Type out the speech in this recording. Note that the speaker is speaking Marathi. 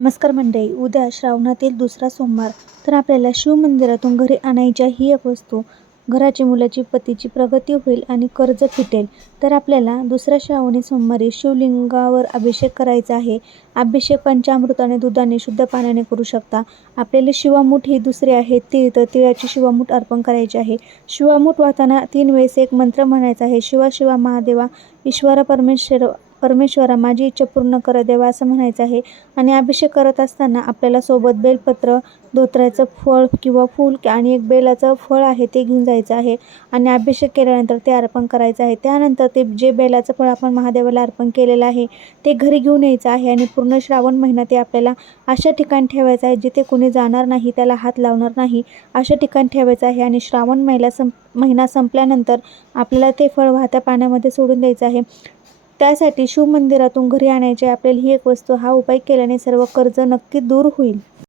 नमस्कार मंडळी, उद्या श्रावणातील दुसरा सोमवार. तर आपल्याला शिवमंदिरातून घरी आणायच्या ही एक वस्तू घराची, मुलाची, पतीची प्रगती होईल आणि कर्ज फिटेल. तर आपल्याला दुसऱ्या श्रावणी सोमवारी शिवलिंगावर अभिषेक करायचा आहे. अभिषेक पंचामृताने, दुधाने, शुद्ध पाण्याने करू शकता. आपल्याला शिवामूठ ही दुसरी आहे तीळ, तर तिळाची शिवामूठ अर्पण करायची आहे. शिवामूठ वाहताना 3 वेळेस एक मंत्र म्हणायचा आहे. शिवा शिवा महादेवा, ईश्वरा परमेश्वरा, माझी इच्छा पूर्ण कर देवा, असं म्हणायचं आहे. आणि अभिषेक करत असताना आपल्याला सोबत बेलपत्र, धोत्र्याचं फळ किंवा फूल आणि एक बेलाचं फळ आहे ते घेऊन जायचं आहे. आणि अभिषेक केल्यानंतर ते अर्पण करायचं आहे. त्यानंतर ते जे बेलाचं फळ आपण महादेवाला अर्पण केलेलं आहे ते घरी घेऊन यायचं आहे. आणि पूर्ण श्रावण महिना ते आपल्याला अशा ठिकाणी ठेवायचं आहे जिथे कोणी जाणार नाही, त्याला हात लावणार नाही, अशा ठिकाणी ठेवायचं आहे. आणि श्रावण महिना संपल्यानंतर आपल्याला ते फळ वाहत्या पाण्यामध्ये सोडून द्यायचं आहे. त्यासाठी शिवमंदिरातून घरी आणायची आपल्याला ही एक वस्तू. हा उपाय केल्याने सर्व कर्ज नक्की दूर होईल.